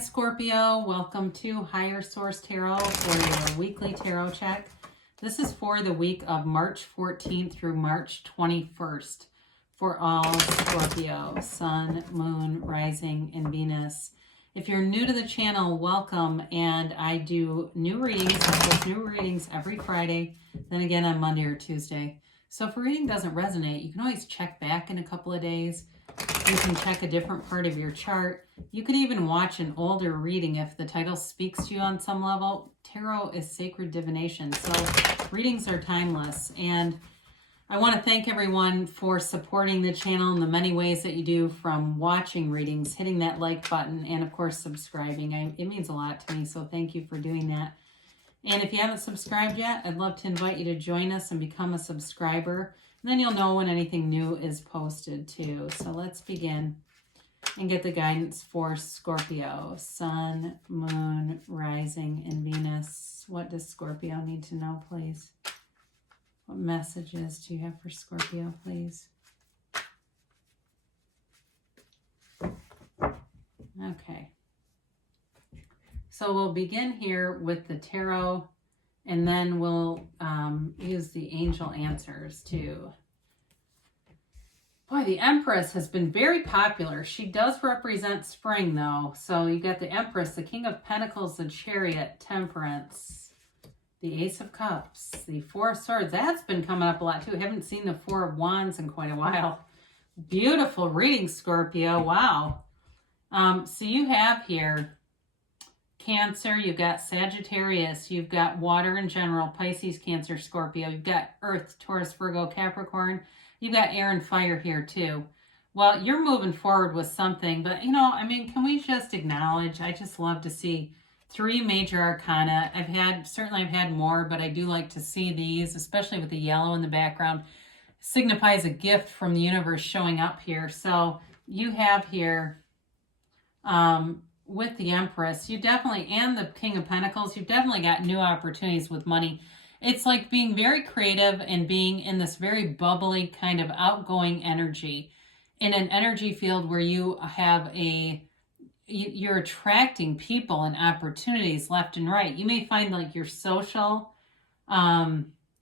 Scorpio. Welcome to Higher Source Tarot for your weekly tarot check. This is for the week of March 14th through March 21st for all Scorpio, Sun, Moon, Rising, and Venus. If you're new to the channel, welcome. And I do new readings. I post new readings every Friday, then again on Monday or Tuesday. So if a reading doesn't resonate, you can always check back in a couple of days. You can check a different part of your chart. You could even watch an older reading if the title speaks to you on some level. Tarot is sacred divination, so readings are timeless. And I want to thank everyone for supporting the channel in the many ways that you do, from watching readings, hitting that like button, and of course subscribing. It means a lot to me, so thank you for doing that. And if you haven't subscribed yet, I'd love to invite you to join us and become a subscriber. And then you'll know when anything new is posted too. So let's begin and get the guidance for Scorpio, Sun, Moon, Rising, and Venus. What does Scorpio need to know, please? What messages do you have for Scorpio, please? Okay. So we'll begin here with the tarot, and then we'll use the angel answers too. Boy, the Empress has been very popular. She does represent spring though. So you got the Empress, the King of Pentacles, the Chariot, Temperance, the Ace of Cups, the Four of Swords. That's been coming up a lot too. I haven't seen the Four of Wands in quite a while. Beautiful reading, Scorpio. Wow. So you have here Cancer, you've got Sagittarius, you've got water in general, Pisces, Cancer, Scorpio. You've got Earth, Taurus, Virgo, Capricorn. You've got air and fire here too. Well, you're moving forward with something, but can we just acknowledge, I just love to see 3 major arcana. I've had more, but I do like to see these, especially with the yellow in the background. Signifies a gift from the universe showing up here. So you have here, with the Empress, you definitely, and the King of Pentacles, you've definitely got new opportunities with money. It's like being very creative and being in this very bubbly kind of outgoing energy, in an energy field where you have you're attracting people and opportunities left and right. You may find like your social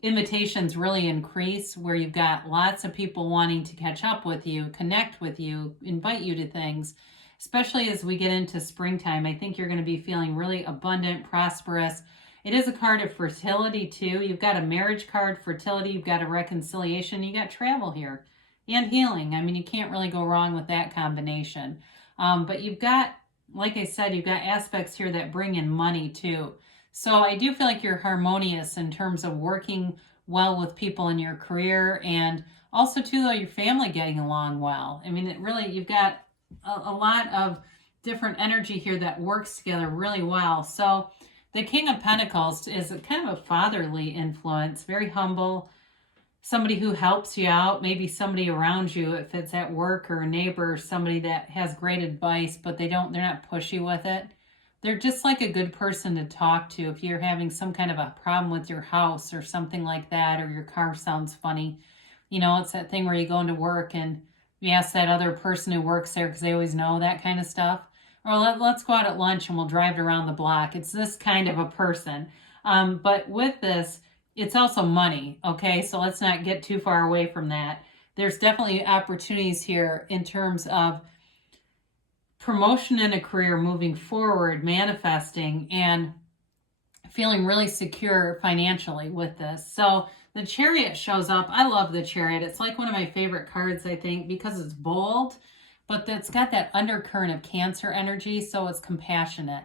invitations really increase, where you've got lots of people wanting to catch up with you, connect with you, invite you to things. Especially as we get into springtime, I think you're going to be feeling really abundant, prosperous. It is a card of fertility too. You've got a marriage card, fertility, you've got a reconciliation, you got travel here, and healing. I mean, you can't really go wrong with that combination. But you've got, like I said, you've got aspects here that bring in money too. So I do feel like you're harmonious in terms of working well with people in your career, and also too, though, your family getting along well. I mean, it really, you've got a lot of different energy here that works together really well. So the King of Pentacles is kind of a fatherly influence, very humble, somebody who helps you out, maybe somebody around you, if it's at work or a neighbor, or somebody that has great advice, but they're not pushy with it. They're just like a good person to talk to if you're having some kind of a problem with your house or something like that, or your car sounds funny. It's that thing where you go into work and you ask that other person who works there because they always know that kind of stuff. Or let's go out at lunch and we'll drive it around the block. It's this kind of a person. But with this, it's also money, okay? So let's not get too far away from that. There's definitely opportunities here in terms of promotion in a career, moving forward, manifesting, and feeling really secure financially with this. So the Chariot shows up. I love the Chariot. It's like one of my favorite cards, I think, because it's bold, but it's got that undercurrent of Cancer energy, so it's compassionate.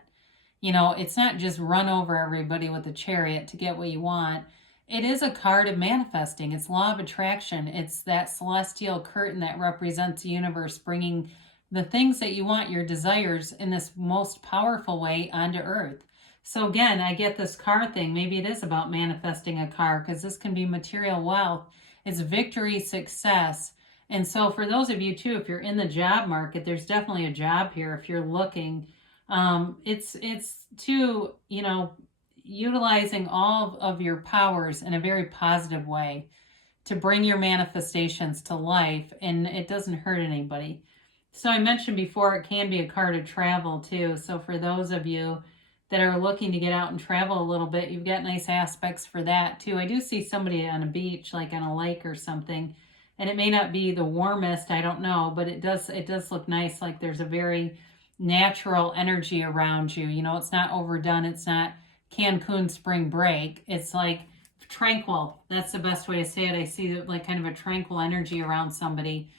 It's not just run over everybody with the Chariot to get what you want. It is a card of manifesting. It's law of attraction. It's that celestial curtain that represents the universe, bringing the things that you want, your desires, in this most powerful way onto earth. So again, I get this car thing. Maybe it is about manifesting a car, because this can be material wealth. It's victory, success. And so for those of you too, if you're in the job market, there's definitely a job here if you're looking. It's to, utilizing all of your powers in a very positive way to bring your manifestations to life, and it doesn't hurt anybody. So I mentioned before, it can be a card of travel too. So for those of you that are looking to get out and travel a little bit, you've got nice aspects for that too. I do see somebody on a beach, like on a lake or something, and it may not be the warmest, I don't know, but it does look nice. Like there's a very natural energy around you. You know, it's not overdone. It's not Cancun spring break. It's like tranquil. That's the best way to say it. I see like kind of a tranquil energy around somebody.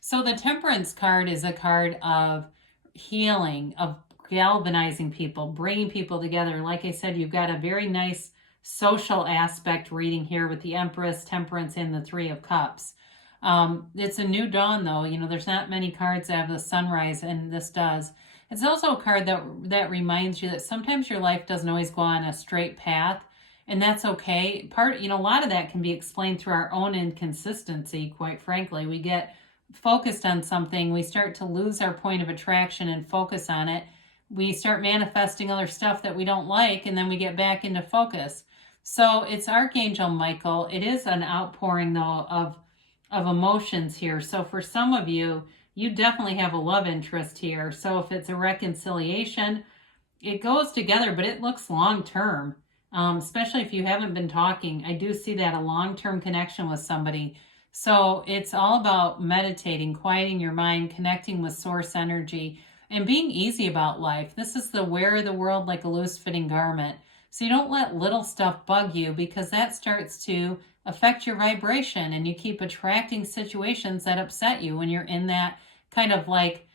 So the Temperance card is a card of healing, of galvanizing people, bringing people together. Like I said, you've got a very nice social aspect reading here with the Empress, Temperance, and the Three of Cups. It's a new dawn, though. You know, there's not many cards that have the sunrise, and this does. It's also a card that reminds you that sometimes your life doesn't always go on a straight path, and that's okay. A lot of that can be explained through our own inconsistency, quite frankly. We get focused on something, we start to lose our point of attraction and focus on it. We start manifesting other stuff that we don't like, and then we get back into focus. So it's Archangel Michael. It is an outpouring, though, of emotions here. So for some of you, you definitely have a love interest here. So if it's a reconciliation, it goes together, but it looks long term, especially if you haven't been talking. I do see that a long-term connection with somebody. So it's all about meditating, quieting your mind, connecting with source energy, and being easy about life. This is the wear the world like a loose-fitting garment. So you don't let little stuff bug you, because that starts to affect your vibration, and you keep attracting situations that upset you when you're in that kind of like,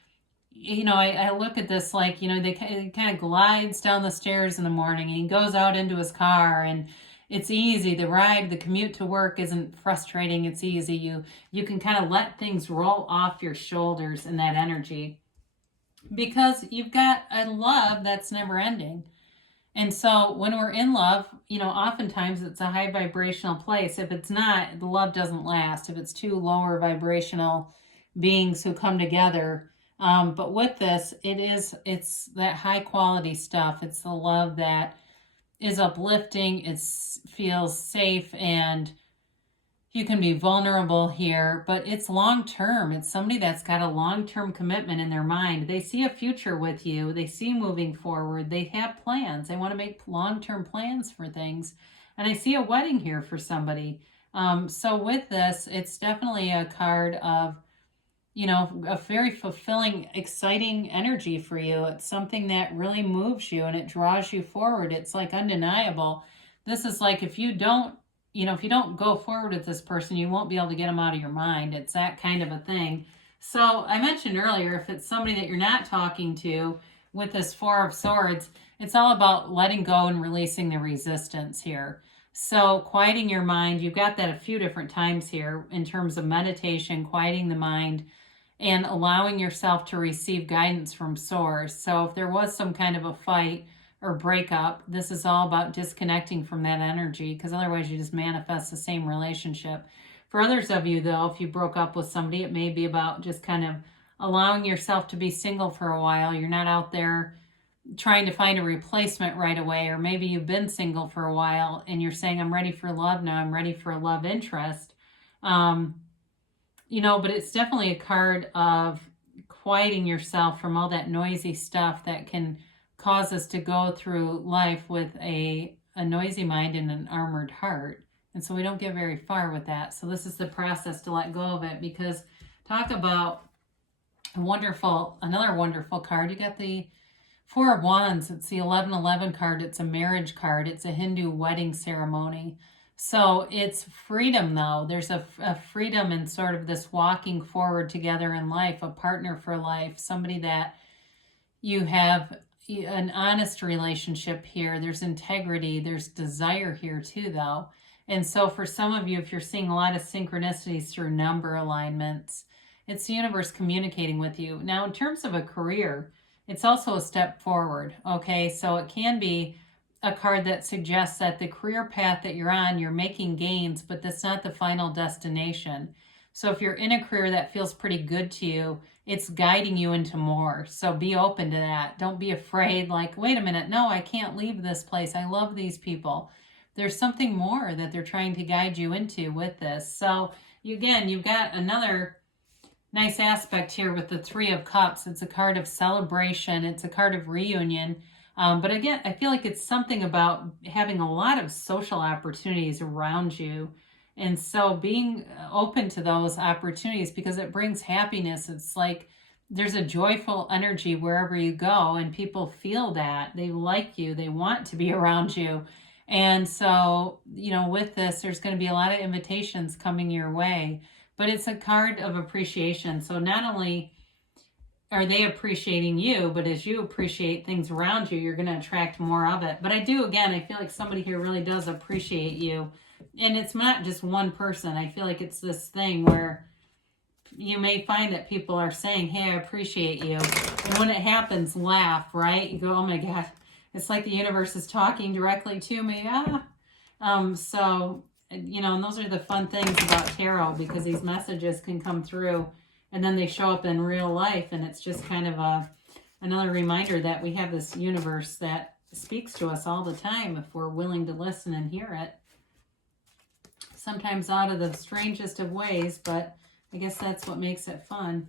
I look at this like, they kind of glides down the stairs in the morning, and he goes out into his car, and it's easy. The commute to work isn't frustrating. It's easy. You can kind of let things roll off your shoulders in that energy, because you've got a love that's never ending. And so when we're in love, oftentimes it's a high vibrational place. If it's not, the love doesn't last. If it's two lower vibrational beings who come together. But with this, it's that high quality stuff. It's the love that is uplifting. It feels safe, and you can be vulnerable here, but it's long term. It's somebody that's got a long-term commitment in their mind. They see a future with you. They see moving forward. They have plans. They want to make long-term plans for things. And I see a wedding here for somebody. So with this, it's definitely a card of, a very fulfilling, exciting energy for you. It's something that really moves you and it draws you forward. It's like undeniable. This is like, if you don't go forward with this person, you won't be able to get them out of your mind. It's that kind of a thing. So I mentioned earlier, if it's somebody that you're not talking to with this Four of Swords, it's all about letting go and releasing the resistance here. So quieting your mind, you've got that a few different times here in terms of meditation, quieting the mind, and allowing yourself to receive guidance from source. So if there was some kind of a fight or breakup, this is all about disconnecting from that energy, because otherwise you just manifest the same relationship. For others of you, though, if you broke up with somebody, it may be about just kind of allowing yourself to be single for a while. You're not out there trying to find a replacement right away, or maybe you've been single for a while and you're saying, I'm ready for love now, I'm ready for a love interest. But it's definitely a card of quieting yourself from all that noisy stuff that can cause us to go through life with a noisy mind and an armored heart. And so we don't get very far with that. So this is the process to let go of it, because talk about another wonderful card. You got the Four of Wands. It's the 1111 card. It's a marriage card. It's a Hindu wedding ceremony. So it's freedom, though. There's a freedom in sort of this walking forward together in life, a partner for life, somebody that you have an honest relationship here. There's integrity. There's desire here too, though. And so for some of you, if you're seeing a lot of synchronicities through number alignments, it's the universe communicating with you. Now, in terms of a career, it's also a step forward. Okay, so it can be a card that suggests that the career path that you're on, you're making gains, but that's not the final destination. So if you're in a career that feels pretty good to you, it's guiding you into more. So be open to that. Don't be afraid, like, wait a minute, no, I can't leave this place. I love these people. There's something more that they're trying to guide you into with this. So you've got another nice aspect here with the Three of Cups. It's a card of celebration. It's a card of reunion. But again, I feel like it's something about having a lot of social opportunities around you. And so being open to those opportunities, because it brings happiness. It's like there's a joyful energy wherever you go, and people feel that. They like you. They want to be around you. And so, you know, with this, there's going to be a lot of invitations coming your way. But it's a card of appreciation. So not only are they appreciating you, but as you appreciate things around you, you're going to attract more of it. But I feel like somebody here really does appreciate you. And it's not just one person. I feel like it's this thing where you may find that people are saying, hey, I appreciate you. And when it happens, laugh, right? You go, oh my God, it's like the universe is talking directly to me. So, you know, and those are the fun things about tarot, because these messages can come through and then they show up in real life. And it's just kind of another reminder that we have this universe that speaks to us all the time if we're willing to listen and hear it. Sometimes out of the strangest of ways, but I guess that's what makes it fun.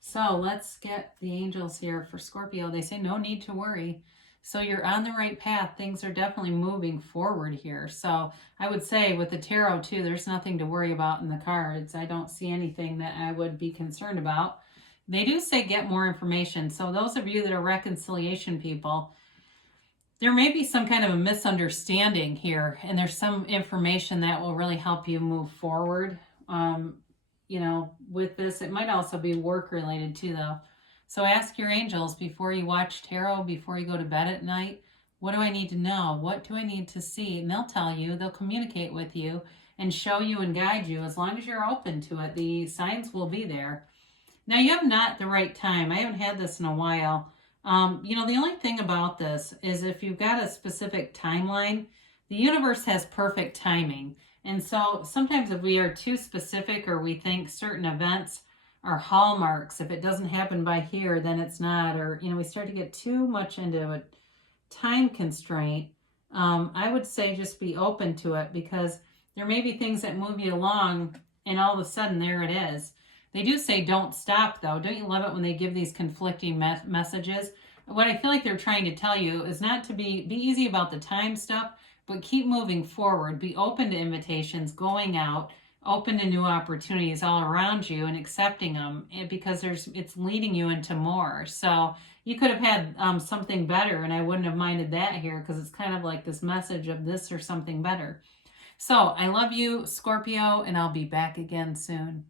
So let's get the angels here for Scorpio. They say no need to worry. So you're on the right path. Things are definitely moving forward here. So I would say with the tarot too, there's nothing to worry about in the cards. I don't see anything that I would be concerned about. They do say get more information. So those of you that are reconciliation people, there may be some kind of a misunderstanding here, and there's some information that will really help you move forward. You know, with this, it might also be work related too, though. So ask your angels before you watch tarot, before you go to bed at night, what do I need to know? What do I need to see? And they'll tell you, they'll communicate with you and show you and guide you. As long as you're open to it, the signs will be there. Now, you have not the right time. I haven't had this in a while. You know, the only thing about this is if you've got a specific timeline, the universe has perfect timing. And so sometimes if we are too specific, or we think certain events are hallmarks, if it doesn't happen by here, then it's not, or, you know, we start to get too much into a time constraint. I would say just be open to it, because there may be things that move you along and all of a sudden there it is. They do say don't stop, though. Don't you love it when they give these conflicting messages? What I feel like they're trying to tell you is not to be easy about the time stuff, but keep moving forward. Be open to invitations, going out, open to new opportunities all around you and accepting them, because it's leading you into more. So you could have had something better, and I wouldn't have minded that here, because it's kind of like this message of this or something better. So I love you, Scorpio, and I'll be back again soon.